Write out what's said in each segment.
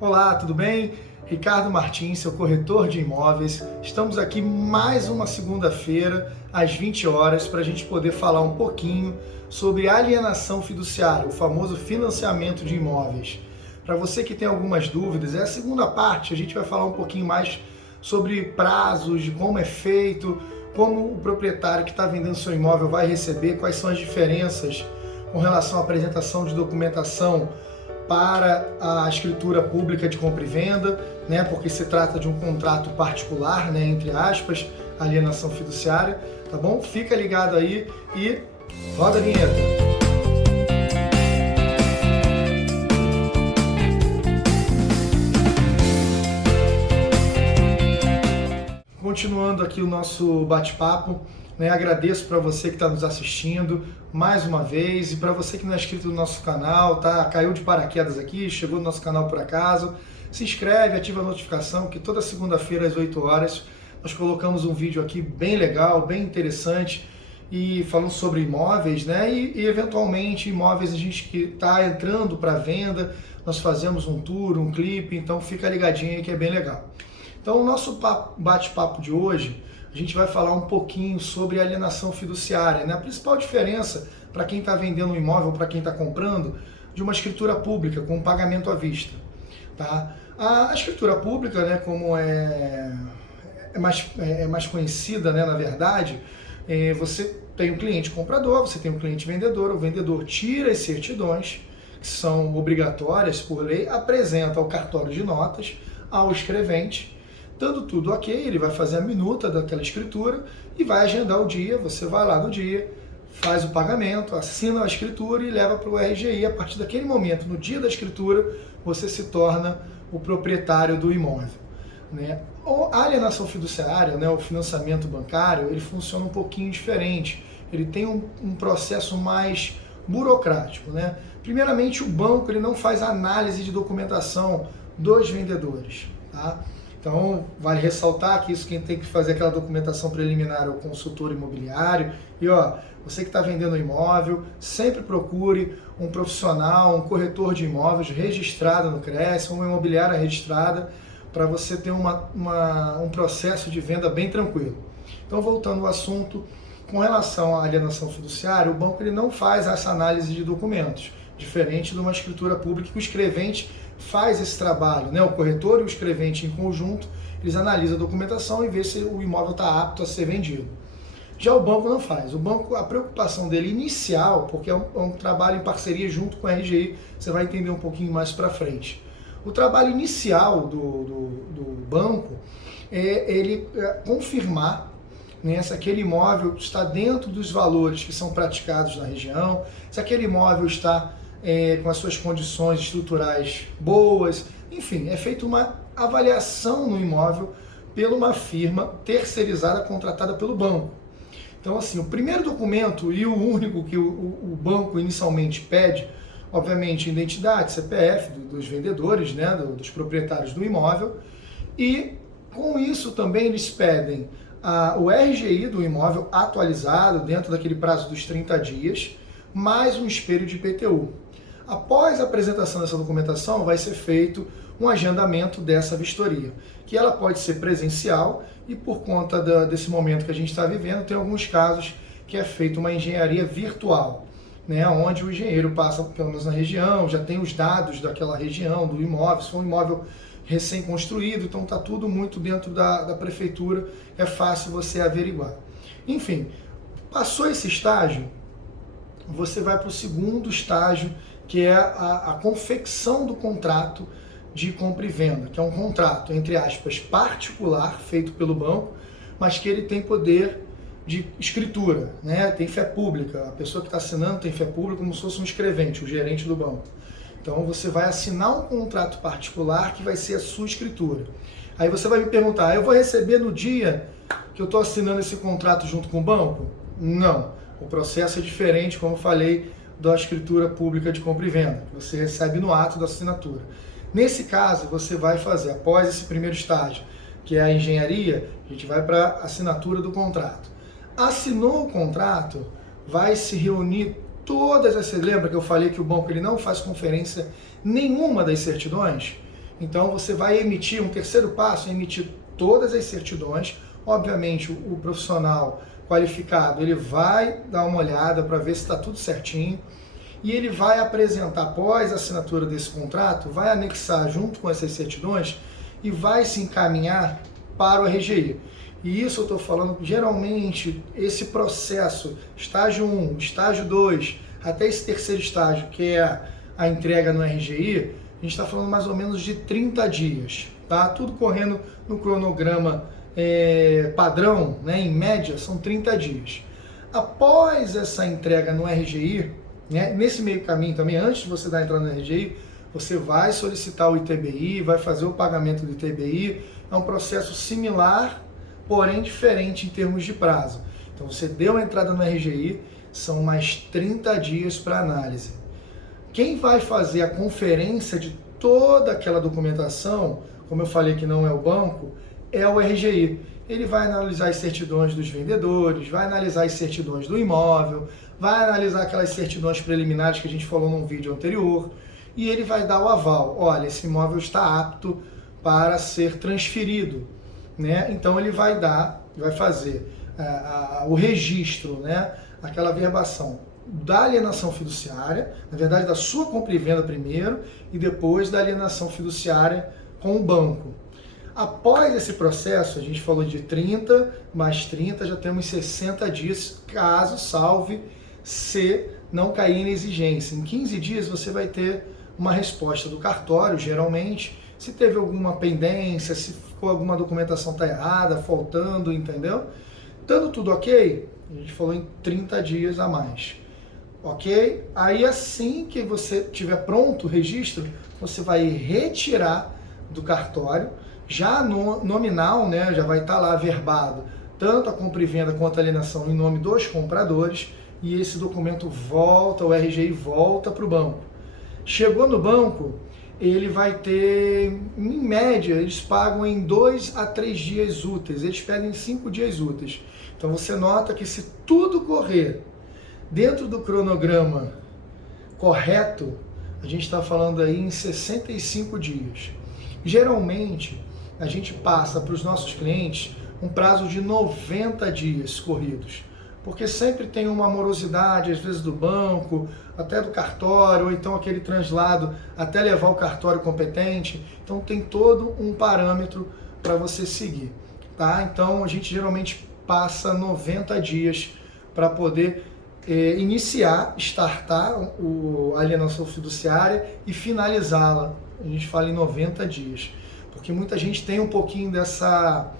Olá, tudo bem? Ricardo Martins, seu corretor de imóveis. Estamos aqui mais uma segunda-feira, às 20 horas, para a gente poder falar um pouquinho sobre alienação fiduciária, o famoso financiamento de imóveis. Para você que tem algumas dúvidas, é a segunda parte, a gente vai falar um pouquinho mais sobre prazos, de como é feito, como o proprietário que está vendendo seu imóvel vai receber, quais são as diferenças com relação à apresentação de documentação para a escritura pública de compra e venda, né, porque se trata de um contrato particular, né, entre aspas, alienação fiduciária, tá bom? Fica ligado aí e roda a vinheta. Continuando aqui o nosso bate-papo, né, agradeço para você que está nos assistindo mais uma vez e para você que não é inscrito no nosso canal, tá? Caiu de paraquedas aqui, chegou no nosso canal por acaso, se inscreve, ativa a notificação que toda segunda-feira às 8 horas nós colocamos um vídeo aqui bem legal, bem interessante e falando sobre imóveis, né? E eventualmente imóveis a gente que está entrando para venda, nós fazemos um tour, um clipe, então fica ligadinho aí que é bem legal. Então o nosso bate-papo de hoje, a gente vai falar um pouquinho sobre alienação fiduciária, né? A principal diferença para quem está vendendo um imóvel, para quem está comprando, de uma escritura pública com pagamento à vista. Tá? A escritura pública, né, como é mais conhecida, né, na verdade, você tem um cliente comprador, você tem um cliente vendedor, o vendedor tira as certidões, que são obrigatórias por lei, apresenta ao cartório de notas, ao escrevente. Dando tudo ok, ele vai fazer a minuta daquela escritura e vai agendar o dia, você vai lá no dia, faz o pagamento, assina a escritura e leva para o RGI. A partir daquele momento, no dia da escritura, você se torna o proprietário do imóvel. Né? A alienação fiduciária, né, o financiamento bancário, ele funciona um pouquinho diferente. Ele tem um processo mais burocrático. Né? Primeiramente, o banco ele não faz análise de documentação dos vendedores. Tá? Então, vale ressaltar que isso quem tem que fazer aquela documentação preliminar é o consultor imobiliário. E ó, você que está vendendo imóvel, sempre procure um profissional, um corretor de imóveis registrado no CRES, uma imobiliária registrada, para você ter um processo de venda bem tranquilo. Então, voltando ao assunto, com relação à alienação fiduciária, o banco ele não faz essa análise de documentos, diferente de uma escritura pública que o escrevente faz esse trabalho, né? O corretor e o escrevente em conjunto, eles analisam a documentação e vê se o imóvel está apto a ser vendido. Já o banco não faz. O banco, a preocupação dele inicial, porque é um trabalho em parceria junto com a RGI, você vai entender um pouquinho mais para frente. O trabalho inicial do banco é ele confirmar, né, se aquele imóvel está dentro dos valores que são praticados na região, se aquele imóvel está com as suas condições estruturais boas, enfim, é feita uma avaliação no imóvel por uma firma terceirizada contratada pelo banco. Então, assim, o primeiro documento e o único que o banco inicialmente pede, obviamente, identidade, CPF dos vendedores, né, dos proprietários do imóvel, e com isso também eles pedem o RGI do imóvel atualizado dentro daquele prazo dos 30 dias, mais um espelho de IPTU. Após a apresentação dessa documentação, vai ser feito um agendamento dessa vistoria, que ela pode ser presencial e por conta desse momento que a gente está vivendo, tem alguns casos que é feita uma engenharia virtual, né, onde o engenheiro passa, pelo menos na região, já tem os dados daquela região, do imóvel, se for um imóvel recém-construído, então está tudo muito dentro da prefeitura, é fácil você averiguar. Enfim, passou esse estágio, você vai para o segundo estágio, que é a confecção do contrato de compra e venda, que é um contrato, entre aspas, particular, feito pelo banco, mas que ele tem poder de escritura, né? Tem fé pública, a pessoa que está assinando tem fé pública como se fosse um escrevente, o gerente do banco. Então você vai assinar um contrato particular que vai ser a sua escritura. Aí você vai me perguntar, eu vou receber no dia que eu estou assinando esse contrato junto com o banco? Não, o processo é diferente, como eu falei, da escritura pública de compra e venda, que você recebe no ato da assinatura. Nesse caso, você vai fazer, após esse primeiro estágio, que é a engenharia, a gente vai para a assinatura do contrato. Assinou o contrato, vai se reunir todas as... Você lembra que eu falei que o banco ele não faz conferência nenhuma das certidões? Então você vai emitir, um terceiro passo é emitir todas as certidões. Obviamente o profissional qualificado, ele vai dar uma olhada para ver se está tudo certinho e ele vai apresentar, após a assinatura desse contrato, vai anexar junto com essas certidões e vai se encaminhar para o RGI. E isso eu estou falando, geralmente, esse processo, estágio 1, estágio 2, até esse terceiro estágio, que é a entrega no RGI, a gente está falando mais ou menos de 30 dias, tá? Tudo correndo no cronograma padrão, né? Em média, são 30 dias. Após essa entrega no RGI, né? Nesse meio caminho também, antes de você dar a entrada no RGI, você vai solicitar o ITBI, vai fazer o pagamento do ITBI, é um processo similar, porém diferente em termos de prazo. Então você deu a entrada no RGI, são mais 30 dias para análise. Quem vai fazer a conferência de toda aquela documentação, como eu falei que não é o banco, é o RGI. Ele vai analisar as certidões dos vendedores, vai analisar as certidões do imóvel, vai analisar aquelas certidões preliminares que a gente falou num vídeo anterior, e ele vai dar o aval. Olha, esse imóvel está apto para ser transferido, né? Então ele vai fazer o registro, né? Aquela verbação da alienação fiduciária, na verdade da sua compra e venda primeiro, e depois da alienação fiduciária com o banco. Após esse processo, a gente falou de 30 mais 30, já temos 60 dias, caso salve, se não cair na exigência. Em 15 dias você vai ter uma resposta do cartório, geralmente, se teve alguma pendência, se ficou alguma documentação tá errada, faltando, entendeu? Estando tudo ok, a gente falou em 30 dias a mais. Ok? Aí assim que você tiver pronto o registro, você vai retirar do cartório, já no nominal, né, já vai estar lá verbado, tanto a compra e venda quanto a alienação em nome dos compradores, e esse documento volta, o RGI volta para o banco. Chegou no banco, ele vai ter, em média, eles pagam em 2 a 3 dias úteis, eles pedem 5 dias úteis. Então você nota que se tudo correr dentro do cronograma correto, a gente está falando aí em 65 dias. Geralmente, a gente passa para os nossos clientes um prazo de 90 dias corridos, porque sempre tem uma morosidade, às vezes do banco, até do cartório, ou então aquele translado até levar o cartório competente. Então tem todo um parâmetro para você seguir, tá? Então a gente geralmente passa 90 dias para poder iniciar, startar a alienação fiduciária e finalizá-la. A gente fala em 90 dias, porque muita gente tem um pouquinho dessa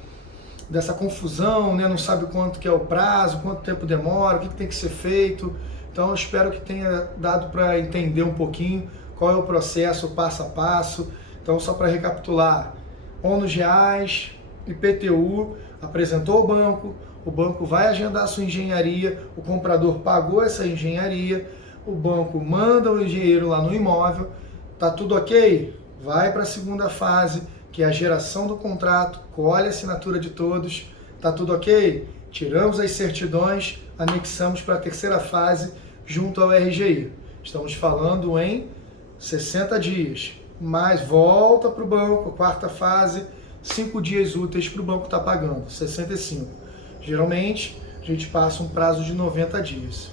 confusão, né? Não sabe quanto que é o prazo, quanto tempo demora, o que tem que ser feito. Então eu espero que tenha dado para entender um pouquinho qual é o processo, passo a passo. Então só para recapitular, ônus reais, IPTU, apresentou ao banco, o banco vai agendar a sua engenharia, o comprador pagou essa engenharia, o banco manda o engenheiro lá no imóvel, tá tudo ok? Vai para a segunda fase, que é a geração do contrato, colhe a assinatura de todos, tá tudo ok? Tiramos as certidões, anexamos para a terceira fase junto ao RGI. Estamos falando em 60 dias, mas volta para o banco, quarta fase, 5 dias úteis para o banco estar pagando, 65. Geralmente, a gente passa um prazo de 90 dias.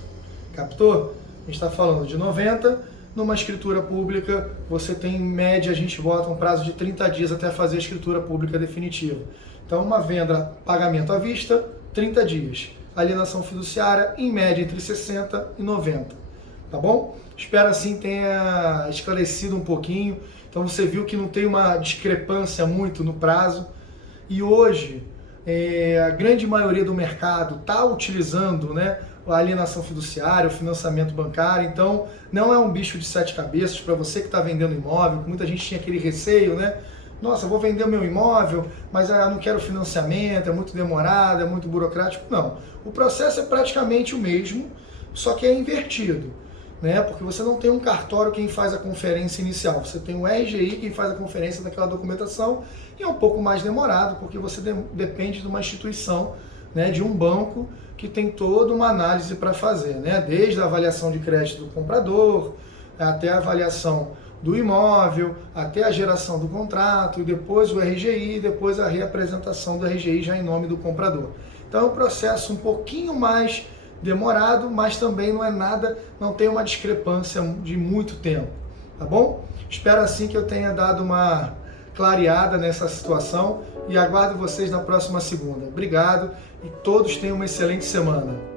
Captou? A gente está falando de 90, numa escritura pública, você tem em média, a gente bota um prazo de 30 dias até fazer a escritura pública definitiva. Então, uma venda, pagamento à vista, 30 dias. Alienação fiduciária, em média, entre 60 e 90. Tá bom? Espero assim tenha esclarecido um pouquinho. Então, você viu que não tem uma discrepância muito no prazo. E hoje, a grande maioria do mercado está utilizando, né, a alienação fiduciária, o financiamento bancário. Então, não é um bicho de 7 cabeças para você que está vendendo imóvel, que muita gente tinha aquele receio, né? Nossa, vou vender o meu imóvel, mas eu não quero financiamento, é muito demorado, é muito burocrático. Não, o processo é praticamente o mesmo, só que é invertido, né? Porque você não tem um cartório quem faz a conferência inicial, você tem um RGI quem faz a conferência daquela documentação, e é um pouco mais demorado, porque você depende de uma instituição, né, de um banco que tem toda uma análise para fazer, né? Desde a avaliação de crédito do comprador, até a avaliação do imóvel, até a geração do contrato, e depois o RGI, depois a reapresentação do RGI já em nome do comprador. Então é um processo um pouquinho mais demorado, mas também não é nada, não tem uma discrepância de muito tempo, tá bom? Espero assim que eu tenha dado uma clareada nessa situação e aguardo vocês na próxima segunda. Obrigado e todos tenham uma excelente semana.